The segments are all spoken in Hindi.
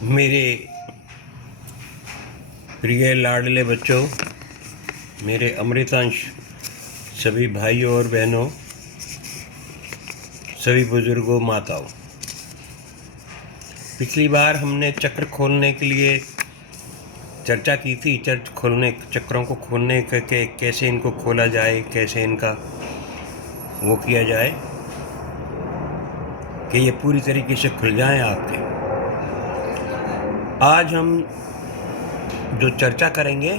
मेरे प्रिय लाडले बच्चों, मेरे अमृतांश सभी भाइयों और बहनों, सभी बुजुर्गों, माताओं, पिछली बार हमने चक्र खोलने के लिए चर्चा की थी। चक्रों को खोलने के कैसे इनको खोला जाए, कैसे इनका वो किया जाए कि ये पूरी तरीके से खुल जाएं आपके। आज हम जो चर्चा करेंगे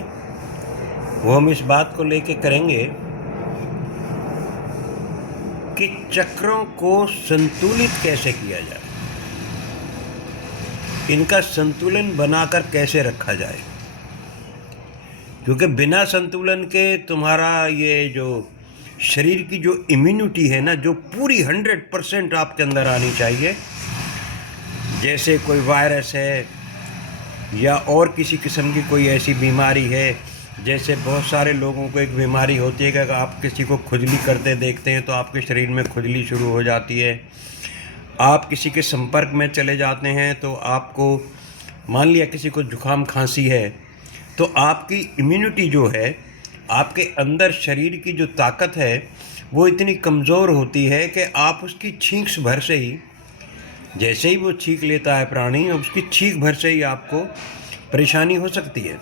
वो हम इस बात को लेके करेंगे कि चक्रों को संतुलित कैसे किया जाए, इनका संतुलन बनाकर कैसे रखा जाए। क्योंकि बिना संतुलन के तुम्हारा ये जो शरीर की जो इम्यूनिटी है ना, जो पूरी 100% आपके अंदर आनी चाहिए, जैसे कोई वायरस है या और किसी किस्म की कोई ऐसी बीमारी है। जैसे बहुत सारे लोगों को एक बीमारी होती है कि अगर आप किसी को खुजली करते देखते हैं तो आपके शरीर में खुजली शुरू हो जाती है। आप किसी के संपर्क में चले जाते हैं तो आपको, मान लिया किसी को जुकाम खांसी है, तो आपकी इम्यूनिटी जो है, आपके अंदर शरीर की जो ताकत है वो इतनी कमज़ोर होती है कि आप उसकी छींक भर से ही, जैसे ही वो छींक लेता है प्राणी, उसकी छींक भर से ही आपको परेशानी हो सकती है।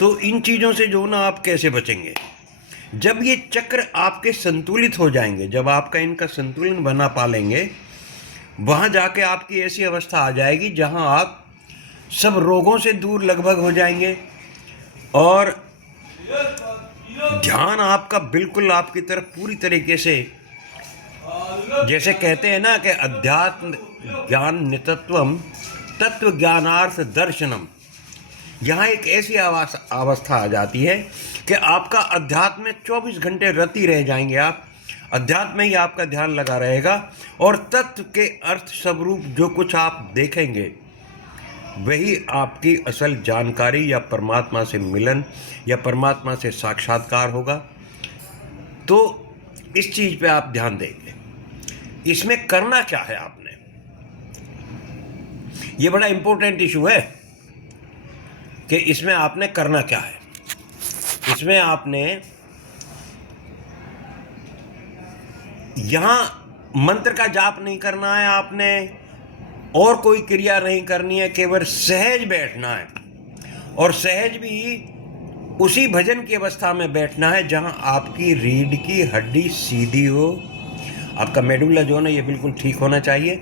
तो इन चीज़ों से जो ना आप कैसे बचेंगे, जब ये चक्र आपके संतुलित हो जाएंगे, जब आपका इनका संतुलन बना पा लेंगे, वहाँ जाके आपकी ऐसी अवस्था आ जाएगी जहाँ आप सब रोगों से दूर लगभग हो जाएंगे और ध्यान आपका बिल्कुल आपकी तरफ पूरी तरीके से, जैसे कहते हैं ना कि अध्यात्म ज्ञान नितत्वम तत्व ज्ञानार्थ दर्शनम, यहाँ एक ऐसी अवस्था आ जाती है कि आपका अध्यात्म में 24 घंटे रति रह जाएंगे। आप अध्यात्म में ही आपका ध्यान लगा रहेगा और तत्व के अर्थ स्वरूप जो कुछ आप देखेंगे वही आपकी असल जानकारी या परमात्मा से मिलन या परमात्मा से साक्षात्कार होगा। तो इस चीज़ पे आप ध्यान देंगे। इसमें करना क्या है आपने, ये बड़ा इम्पोर्टेंट इशू है कि इसमें आपने करना क्या है। इसमें आपने यहाँ मंत्र का जाप नहीं करना है, आपने और कोई क्रिया नहीं करनी है, केवल सहज बैठना है। और सहज भी उसी भजन की अवस्था में बैठना है जहाँ आपकी रीढ़ की हड्डी सीधी हो, आपका मेडुला जो है ना ये बिल्कुल ठीक होना चाहिए,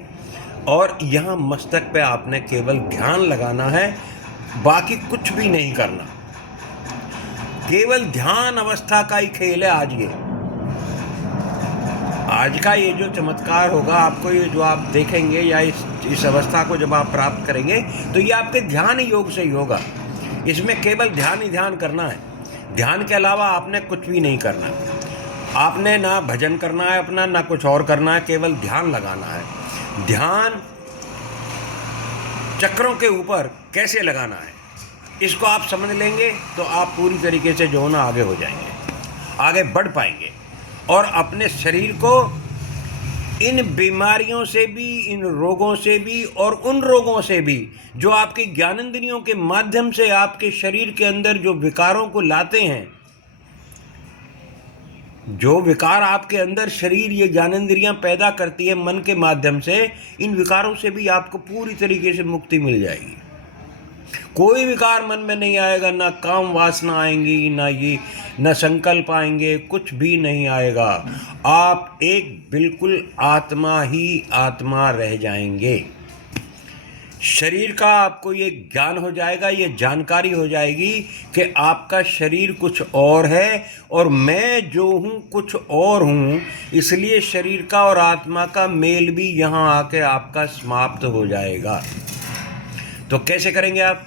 और यहाँ मस्तक पे आपने केवल ध्यान लगाना है, बाकी कुछ भी नहीं करना। केवल ध्यान अवस्था का ही खेल है आज का ये जो चमत्कार होगा आपको, ये जो आप देखेंगे या इस अवस्था को जब आप प्राप्त करेंगे तो ये आपके ध्यान योग से ही होगा। इसमें केवल ध्यान ही ध्यान करना है, ध्यान के अलावा आपने कुछ भी नहीं करना। आपने ना भजन करना है अपना, ना कुछ और करना है, केवल ध्यान लगाना है। ध्यान चक्रों के ऊपर कैसे लगाना है, इसको आप समझ लेंगे तो आप पूरी तरीके से जो ना आगे हो जाएंगे, आगे बढ़ पाएंगे और अपने शरीर को इन बीमारियों से भी, इन रोगों से भी और उन रोगों से भी जो आपके ज्ञानेंद्रियों के माध्यम से आपके शरीर के अंदर जो विकारों को लाते हैं, जो विकार आपके अंदर शरीर ये ज्ञानेंद्रियां पैदा करती है मन के माध्यम से, इन विकारों से भी आपको पूरी तरीके से मुक्ति मिल जाएगी। कोई विकार मन में नहीं आएगा, ना काम वासना आएंगी, ना संकल्प आएंगे, कुछ भी नहीं आएगा। आप एक बिल्कुल आत्मा ही आत्मा रह जाएंगे। शरीर का आपको ये ज्ञान हो जाएगा, ये जानकारी हो जाएगी कि आपका शरीर कुछ और है और मैं जो हूँ कुछ और हूँ, इसलिए शरीर का और आत्मा का मेल भी यहाँ आके आपका समाप्त हो जाएगा। तो कैसे करेंगे आप,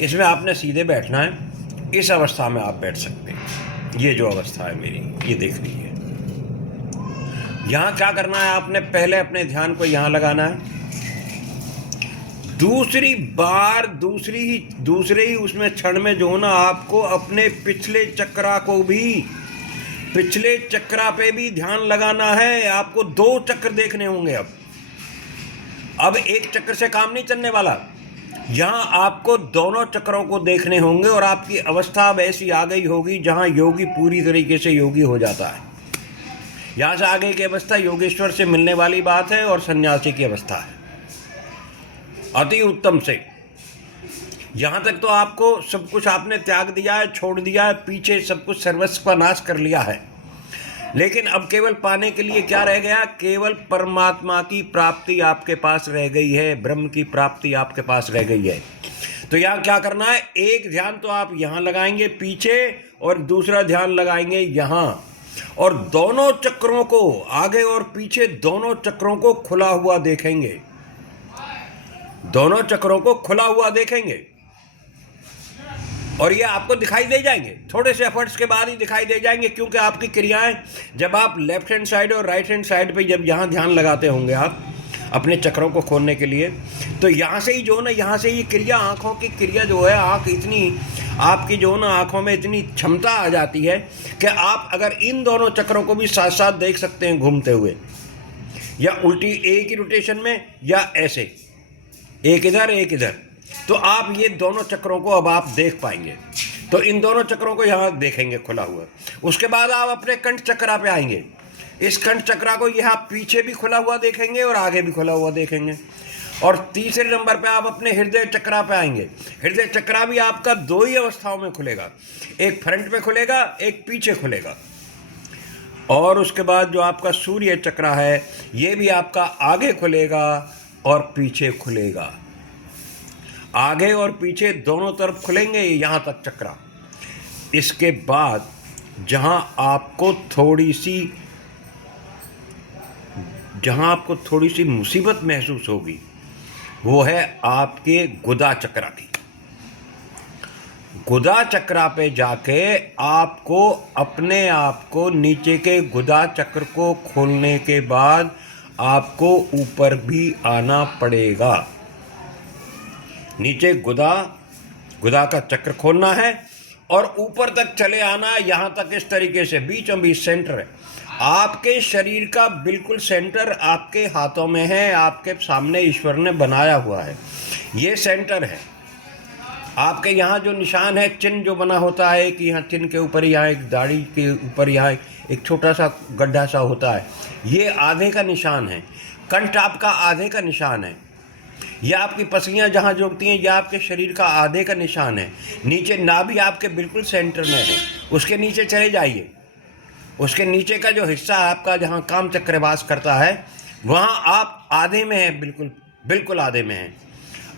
इसमें आपने सीधे बैठना है। इस अवस्था में आप बैठ सकते हैं। ये जो अवस्था है मेरी, ये देख लीजिए। यहाँ क्या करना है, आपने पहले अपने ध्यान को यहाँ लगाना है। दूसरी बार दूसरे ही उसमें क्षण में जो ना आपको अपने पिछले चक्रा पे भी ध्यान लगाना है। आपको 2 चक्र देखने होंगे। अब अब एक चक्र से काम नहीं चलने वाला, यहाँ आपको दोनों चक्रों को देखने होंगे और आपकी अवस्था अब ऐसी आ गई होगी जहाँ योगी पूरी तरीके से योगी हो जाता है। यहाँ से आगे की अवस्था योगेश्वर से मिलने वाली बात है और सन्यासी की अवस्था है। अति उत्तम से यहाँ तक तो आपको सब कुछ आपने त्याग दिया है, छोड़ दिया है, पीछे सब कुछ सर्वस्व का नाश कर लिया है। लेकिन अब केवल पाने के लिए क्या रह गया? केवल परमात्मा की प्राप्ति आपके पास रह गई है, ब्रह्म की प्राप्ति आपके पास रह गई है। तो यहाँ क्या करना है? एक ध्यान तो आप यहाँ लगाएंगे पीछे और दूसरा ध्यान लगाएंगे यहाँ, और दोनों चक्रों को, आगे और पीछे दोनों चक्रों को खुला हुआ देखेंगे, दोनों चक्रों को खुला हुआ देखेंगे और ये आपको दिखाई दे जाएंगे। थोड़े से एफर्ट्स के बाद ही दिखाई दे जाएंगे, क्योंकि आपकी क्रियाएं, जब आप लेफ्ट हैंड साइड और राइट हैंड साइड पे जब यहाँ ध्यान लगाते होंगे आप अपने चक्रों को खोलने के लिए, तो यहाँ से ही जो ना, यहाँ से ये क्रिया, आँखों की क्रिया जो है, आँख इतनी आपकी जो ना आँखों में इतनी क्षमता आ जाती है कि आप अगर इन दोनों चक्रों को भी साथ साथ देख सकते हैं घूमते हुए, या उल्टी एक ही रोटेशन में, या ऐसे एक इधर एक इधर, तो आप ये दोनों चक्रों को अब आप देख पाएंगे। तो इन दोनों चक्रों को यहाँ देखेंगे खुला हुआ। उसके बाद आप अपने कंठ चक्रा पे आएंगे। इस कंठ चक्रा को यहाँ पीछे भी खुला हुआ देखेंगे और आगे भी खुला हुआ देखेंगे। और तीसरे नंबर पे आप अपने हृदय चक्रा पे आएंगे। हृदय चक्रा भी आपका दो ही अवस्थाओं में खुलेगा, एक फ्रंट में खुलेगा, एक पीछे खुलेगा। और उसके बाद जो आपका सूर्य चक्रा है, ये भी आपका आगे खुलेगा और पीछे खुलेगा। आगे और पीछे दोनों तरफ खुलेंगे यहाँ तक चक्रा। इसके बाद जहाँ आपको थोड़ी सी मुसीबत महसूस होगी, वो है आपके गुदा चक्रा की। गुदा चक्रा पे जाके आपको अपने आप को, नीचे के गुदा चक्र को खोलने के बाद आपको ऊपर भी आना पड़ेगा। नीचे गुदा का चक्र खोलना है और ऊपर तक चले आना है, यहाँ तक इस तरीके से बीचों बीच सेंटर है। आपके शरीर का बिल्कुल सेंटर आपके हाथों में है, आपके सामने ईश्वर ने बनाया हुआ है, ये सेंटर है। आपके यहाँ जो निशान है, चिन्ह जो बना होता है कि यहाँ चिन्ह के ऊपर, यहाँ एक दाढ़ी के ऊपर यहाँ एक छोटा सा गड्ढा सा होता है, ये आधे का निशान है। कंठ आपका आधे का निशान है। यह आपकी पसलियाँ जहाँ जुड़ती हैं, यह आपके शरीर का आधे का निशान है। नीचे नाभि आपके बिल्कुल सेंटर में है। उसके नीचे चले जाइए, उसके नीचे का जो हिस्सा आपका जहाँ काम चक्र वास करता है, वहाँ आप आधे में हैं, बिल्कुल आधे में हैं।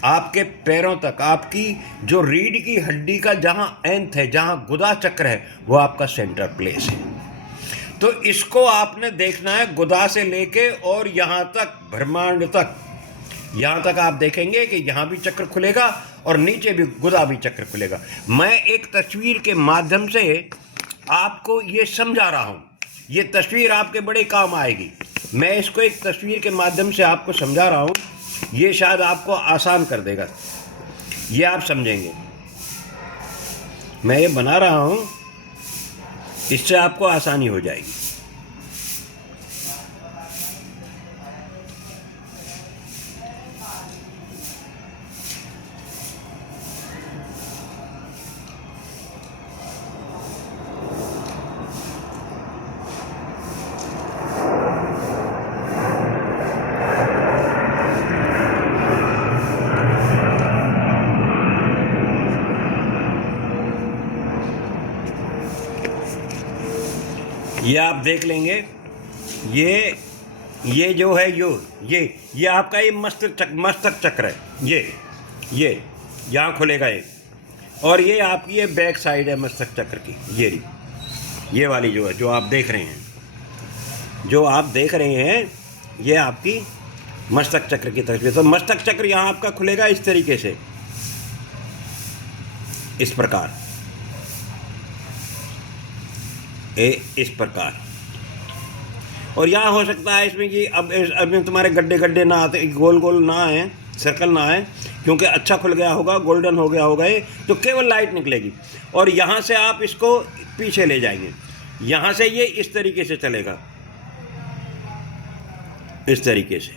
आपके पैरों तक, आपकी जो रीढ़ की हड्डी का जहाँ एंथ है, जहाँ गुदा चक्र है, वो आपका सेंटर प्लेस है। तो इसको आपने देखना है गुदा से लेके और यहाँ तक, ब्रह्मांड तक। यहाँ तक आप देखेंगे कि यहाँ भी चक्र खुलेगा और नीचे भी गुदा भी चक्र खुलेगा। मैं एक तस्वीर के माध्यम से आपको ये समझा रहा हूँ, ये तस्वीर आपके बड़े काम आएगी। मैं इसको एक तस्वीर के माध्यम से आपको समझा रहा हूँ, ये शायद आपको आसान कर देगा, ये आप समझेंगे। मैं ये बना रहा हूँ, इससे आपको आसानी हो जाएगी। ये आप देख लेंगे, ये जो है ये आपका ये मस्तक चक्र है। ये यहाँ खुलेगा ये, और ये आपकी ये बैक साइड है मस्तक चक्र की। ये वाली जो है, जो आप देख रहे हैं, ये आपकी मस्तक चक्र की तस्वीर। तो मस्तक चक्र यहाँ आपका खुलेगा इस तरीके से, इस प्रकार, इस प्रकार। और यहाँ हो सकता है इसमें कि अब तुम्हारे गड्ढे ना आते, गोल ना आए, सर्कल ना आए, क्योंकि अच्छा खुल गया होगा, गोल्डन हो गया होगा ये, तो केवल लाइट निकलेगी। और यहाँ से आप इसको पीछे ले जाएंगे, यहाँ से ये इस तरीके से चलेगा, इस तरीके से।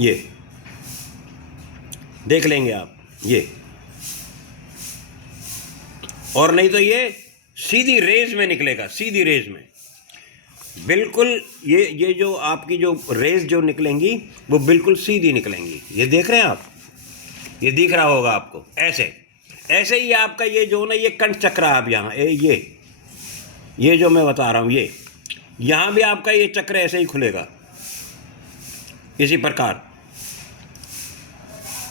ये देख लेंगे आप, ये, और नहीं तो ये सीधी रेज में निकलेगा, सीधी रेज में बिल्कुल। ये जो आपकी जो रेज जो निकलेंगी वो बिल्कुल सीधी निकलेंगी। ये देख रहे हैं आप, ये दिख रहा होगा आपको। ऐसे ऐसे ही आपका ये जो ना ये कंठ चक्र है, आप यहाँ ये जो मैं बता रहा हूँ, ये यहाँ भी आपका ये चक्र ऐसे ही खुलेगा इसी प्रकार।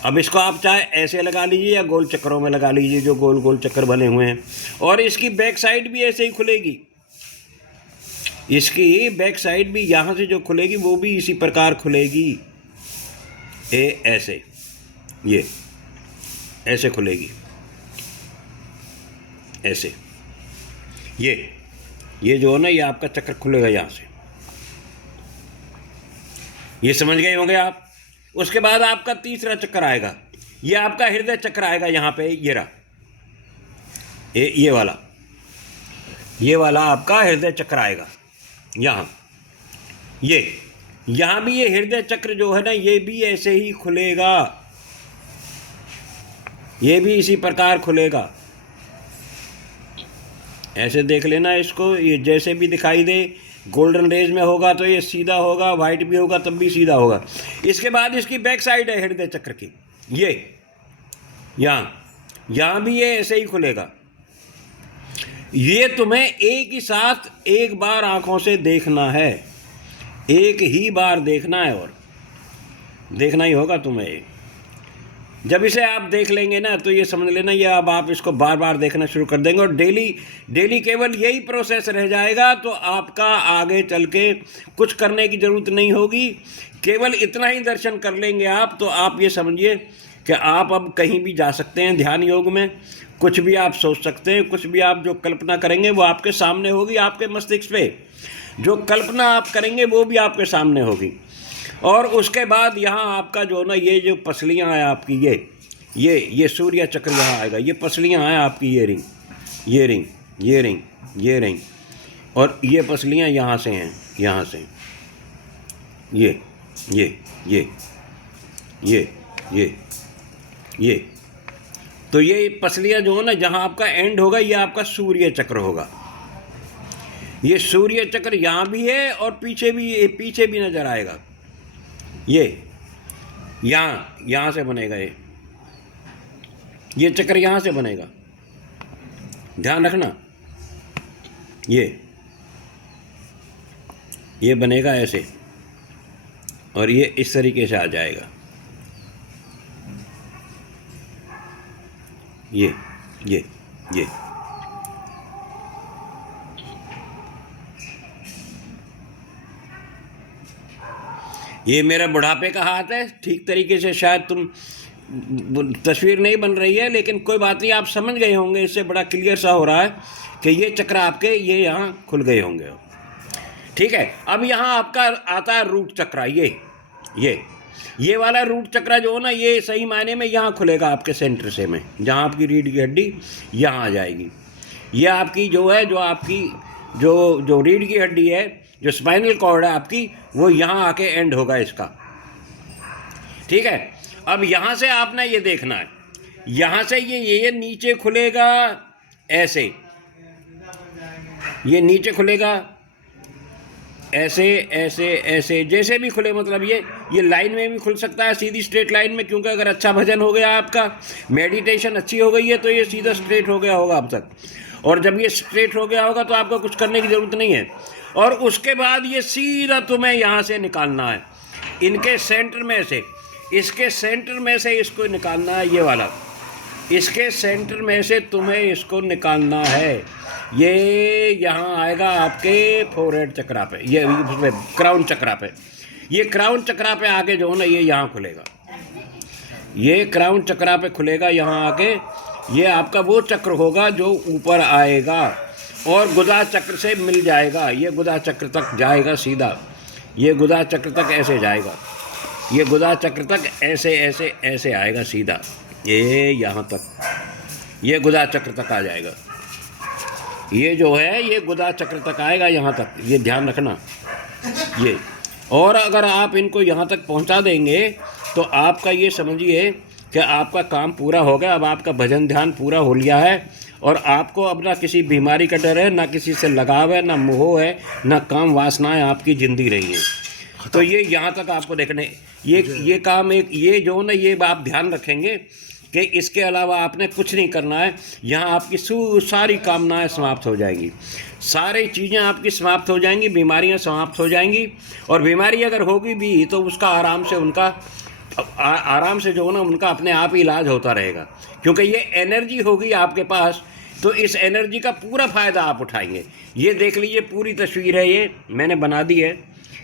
अब इसको आप चाहे ऐसे लगा लीजिए या गोल चक्रों में लगा लीजिए, जो गोल गोल चक्कर बने हुए हैं। और इसकी बैक साइड भी ऐसे ही खुलेगी, इसकी बैक साइड भी यहाँ से जो खुलेगी वो भी इसी प्रकार खुलेगी। ऐसे, ये ऐसे खुलेगी, ऐसे। ये जो है ना, ये आपका चक्र खुलेगा यहाँ से। ये समझ गए होंगे आप। उसके बाद आपका तीसरा चक्कर आएगा, ये आपका हृदय चक्र आएगा यहाँ पे। ये रहा ये वाला आपका हृदय चक्र आएगा यहाँ। यहाँ भी ये हृदय चक्र जो है ना, ये भी ऐसे ही खुलेगा, ये भी इसी प्रकार खुलेगा। ऐसे देख लेना इसको, ये जैसे भी दिखाई दे। गोल्डन रेज में होगा तो ये सीधा होगा, वाइट भी होगा तब भी सीधा होगा। इसके बाद इसकी बैक साइड है हृदय चक्र की, ये यहाँ भी ये ऐसे ही खुलेगा। ये तुम्हें एक ही साथ एक बार आंखों से देखना है, एक ही बार देखना है, और देखना ही होगा तुम्हें। जब इसे आप देख लेंगे ना तो ये समझ लेना, ये अब आप इसको बार बार देखना शुरू कर देंगे, और डेली केवल यही प्रोसेस रह जाएगा। तो आपका आगे चल के कुछ करने की ज़रूरत नहीं होगी, केवल इतना ही दर्शन कर लेंगे आप। तो आप ये समझिए कि आप अब कहीं भी जा सकते हैं ध्यान योग में, कुछ भी आप सोच सकते हैं, कुछ भी आप जो कल्पना करेंगे वो आपके सामने होगी, आपके मस्तिष्क पे जो कल्पना आप करेंगे वो भी आपके सामने होगी। और उसके बाद यहाँ आपका जो ना, ये जो पसलियाँ हैं आपकी, ये सूर्य चक्र यहाँ आएगा। ये पसलियाँ हैं आपकी, ये रिंग, और ये पसलियाँ यहाँ से हैं, यहाँ से ये तो ये पसलियाँ जो है ना, जहाँ आपका एंड होगा ये आपका सूर्य चक्र होगा। ये सूर्य चक्र यहाँ भी है और पीछे भी नजर आएगा। ये यहाँ से बनेगा, ये चक्र यहाँ से बनेगा, ध्यान रखना। ये बनेगा ऐसे, और ये इस तरीके से आ जाएगा। ये ये मेरा बुढ़ापे का हाथ है। ठीक तरीके से शायद तुम तस्वीर नहीं बन रही है, लेकिन कोई बात नहीं, आप समझ गए होंगे। इससे बड़ा क्लियर सा हो रहा है कि ये चक्र आपके ये यहाँ खुल गए होंगे। ठीक है, अब यहाँ आपका आता है रूट चक्र। ये वाला रूट चक्र जो है ना, ये सही मायने में यहाँ खुलेगा आपके सेंटर से में, जहाँ आपकी रीढ़ की हड्डी यहाँ आ जाएगी। ये आपकी जो है, जो आपकी जो रीढ़ की हड्डी है, जो स्पाइनल कॉर्ड है आपकी, वो यहाँ आके एंड होगा इसका। ठीक है, अब यहाँ से आपने ये देखना है, यहाँ से ये नीचे खुलेगा ऐसे, ये नीचे खुलेगा ऐसे ऐसे ऐसे, जैसे भी खुले, मतलब ये लाइन में भी खुल सकता है, सीधी स्ट्रेट लाइन में, क्योंकि अगर अच्छा भजन हो गया आपका, मेडिटेशन अच्छी हो गई है, तो ये सीधा स्ट्रेट हो गया होगा अब तक। और जब ये स्ट्रेट हो गया होगा तो आपको कुछ करने की ज़रूरत नहीं है। और उसके बाद ये सीधा तुम्हें यहाँ से निकालना है, इनके सेंटर में से, इसके सेंटर में से इसको निकालना है, ये वाला, इसके सेंटर में से तुम्हें इसको निकालना है। ये यहाँ आएगा आपके फोरहेड चक्रा पे, ये क्राउन चक्रा पे। ये क्राउन चक्रा पे आके जो है ना, ये यहाँ खुलेगा, ये क्राउन चक्रा पे खुलेगा यहाँ आके। ये आपका वो चक्र होगा जो ऊपर आएगा और गुदा चक्र से मिल जाएगा। ये गुदा चक्र तक जाएगा सीधा, ये गुदा चक्र तक ऐसे जाएगा, ये गुदा चक्र तक ऐसे ऐसे ऐसे आएगा सीधा, ये यहाँ तक, ये गुदा चक्र तक आ जाएगा। ये जो है ये गुदा चक्र तक आएगा यहाँ तक, ये ध्यान रखना। ये और अगर आप इनको यहाँ तक पहुँचा देंगे तो आपका ये समझिए कि आपका काम पूरा हो गया। अब आपका भजन ध्यान पूरा हो लिया है और आपको अब ना किसी बीमारी का डर है, ना किसी से लगाव है, ना मोह है, ना काम वासनाएं आपकी जिंदी रही हैं। तो ये यहाँ तक आपको देखने ये काम एक ये जो ना ये आप ध्यान रखेंगे कि इसके अलावा आपने कुछ नहीं करना है। यहाँ आपकी सारी कामनाएं समाप्त हो जाएंगी, सारी चीज़ें आपकी समाप्त हो जाएंगी, बीमारियाँ समाप्त हो जाएंगी। और बीमारी अगर होगी भी तो उसका आराम से जो ना उनका अपने आप ही इलाज होता रहेगा, क्योंकि ये एनर्जी होगी आपके पास। तो इस एनर्जी का पूरा फ़ायदा आप उठाएंगे। ये देख लीजिए, पूरी तस्वीर है, ये मैंने बना दी है।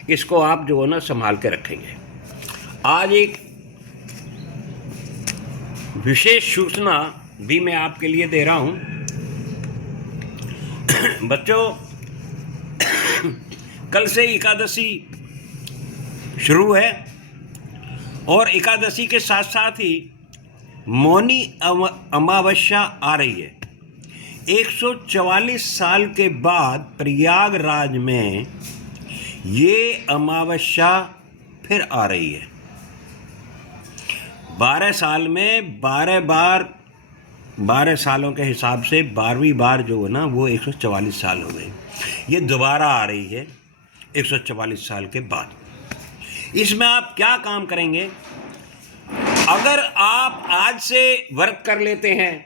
इसको आप जो है ना संभाल के रखेंगे। आज एक विशेष सूचना भी मैं आपके लिए दे रहा हूँ बच्चों। कल से एकादशी शुरू है और एकादशी के साथ साथ ही मौनी अमावस्या आ रही है। 144 साल के बाद प्रयागराज में ये अमावस्या फिर आ रही है। 12 साल में 12 सालों के हिसाब से 12वीं बार जो है ना वो 144 साल हो गई। ये दोबारा आ रही है 144 साल के बाद। इसमें आप क्या काम करेंगे? अगर आप आज से व्रत कर लेते हैं,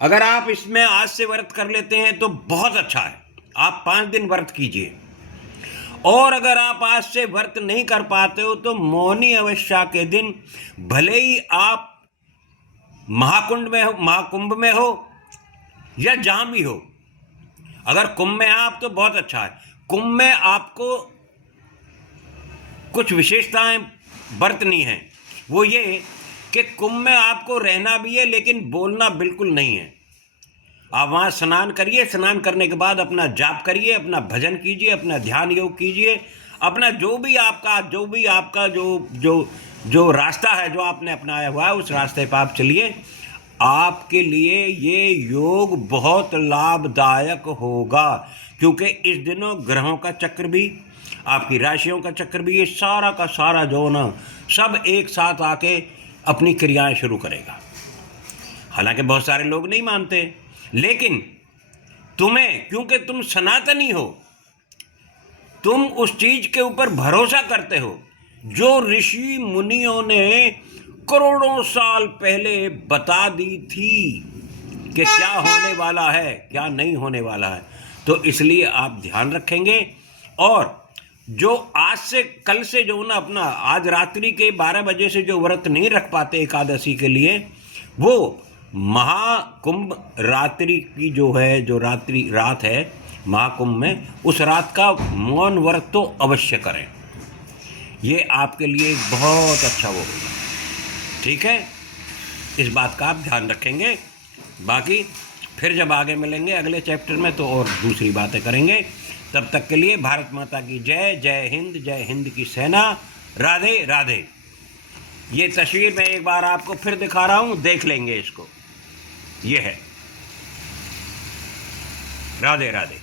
अगर आप इसमें आज से व्रत कर लेते हैं तो बहुत अच्छा है। आप 5 दिन व्रत कीजिए। और अगर आप आज से व्रत नहीं कर पाते हो तो मौनी अमावस्या के दिन भले ही आप महाकुंभ में हो या जहां भी हो। अगर कुंभ में आप तो बहुत अच्छा है। कुंभ में आपको कुछ विशेषताएं बरतनी हैं। वो ये कि कुंभ में आपको रहना भी है लेकिन बोलना बिल्कुल नहीं है। आप वहाँ स्नान करिए, स्नान करने के बाद अपना जाप करिए, अपना भजन कीजिए, अपना ध्यान योग कीजिए, अपना जो भी आपका जो रास्ता है जो आपने अपनाया हुआ है उस रास्ते पर आप चलिए। आपके लिए ये योग बहुत लाभदायक होगा, क्योंकि इस दिनों ग्रहों का चक्र भी, आपकी राशियों का चक्र भी, ये सारा का सारा जो ना सब एक साथ आके अपनी क्रियाएं शुरू करेगा। हालांकि बहुत सारे लोग नहीं मानते, लेकिन तुम्हें, क्योंकि तुम सनातनी हो, तुम उस चीज के ऊपर भरोसा करते हो जो ऋषि मुनियों ने करोड़ों साल पहले बता दी थी कि क्या होने वाला है, क्या नहीं होने वाला है। तो इसलिए आप ध्यान रखेंगे। और जो आज से कल से जो ना अपना आज रात्रि के 12 बजे से जो व्रत नहीं रख पाते एकादशी के लिए, वो महाकुंभ रात्रि की जो रात है महाकुंभ में, उस रात का मौन व्रत तो अवश्य करें। ये आपके लिए बहुत अच्छा वो होगा। ठीक है, इस बात का आप ध्यान रखेंगे। बाकी फिर जब आगे मिलेंगे अगले चैप्टर में तो और दूसरी बातें करेंगे। तब तक के लिए भारत माता की जय। जय हिंद की सेना। राधे राधे। ये तस्वीर मैं एक बार आपको फिर दिखा रहा हूँ, देख लेंगे इसको। ये है। राधे राधे।